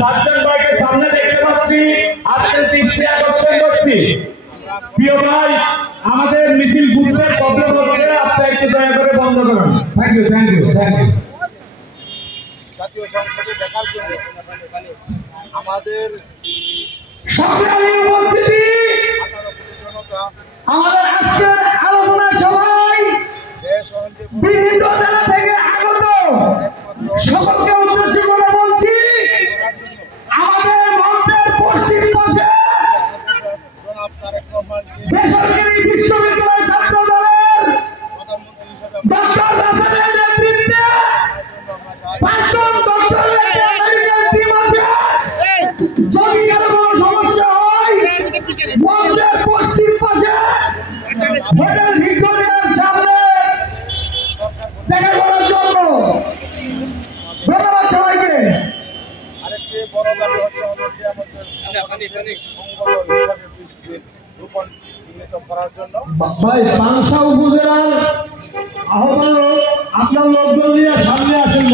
Surgeon ভাইকে সামনে দেখতে পাচ্ছি, আজকে দৃষ্টি আকর্ষণ করছি। প্রিয় ভাই, আমাদের মিছিল বুথের প্রবলেম হচ্ছে, আপনি একটু দয়া করে বন্ধ করুন। Thank you, thank you, thank you. জাতীয় সংসদে দেখার জন্য আমাদের সংগ্রামী উপস্থিতি, আমাদের আজকের আলোচনা সভায় বিভিন্ন জেলা থেকে আগত সকলকে উদ্দেশ্য করে বলছি, আমাদের মঞ্চের পশ্চিম পাশে বেসরকারি বিশ্ববিদ্যালয় ছাত্র দলের ডক্টর রাসেলের নেতৃত্বে প্রাক্তন ডক্টর টিম আছে। যদি কারো কোনো সমস্যা হয়, মঞ্চের পশ্চিম পাশে হোটেল ভিক্টোরিয়ার সামনে দেখা করার জন্য ধন্যবাদ সবাইকে। আরেকটি বড় দাবি হচ্ছে আমাদের রূপণ চিহ্নিত করার জন্য ভাই পাংশা উপজেলার আহ্বান আপনার লোকজন নিয়ে সামনে আসেন।